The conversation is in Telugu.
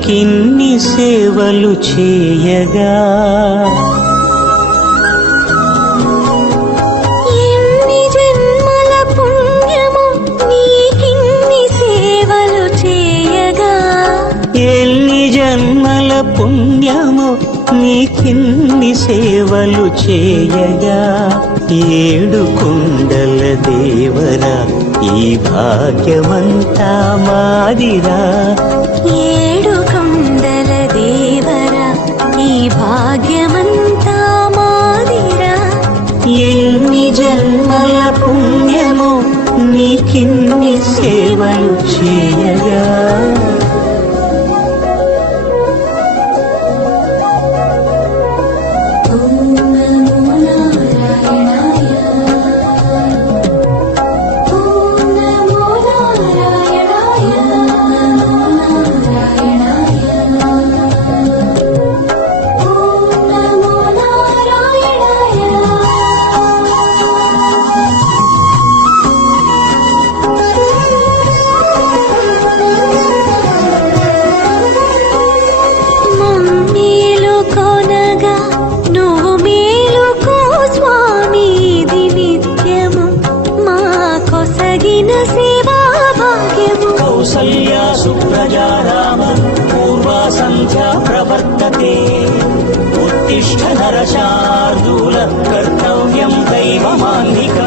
నీకిన్ని సేవలు చేయగా ఎన్ని జన్మల పుణ్యము నీకిన్ని సేవలు చేయగా ఎన్ని జన్మల పుణ్యము నీకిన్ని సేవలు చేయగా ఏడు కొండల దేవరా ఈ భాగ్యమంతా మాదిరా ఏడు కొండల దేవరా ఈ భాగ్యమంతా మాదిరా ఎన్ని జన్మల పుణ్యము నీకిన్ని సేవలు చేయగా కౌసల్యా సుప్రజా రామ పూర్వా సంధ్యా ప్రవర్తతే ఉత్తిష్ఠ నరశార్దూల కర్తవ్యం దైవమాన్నిక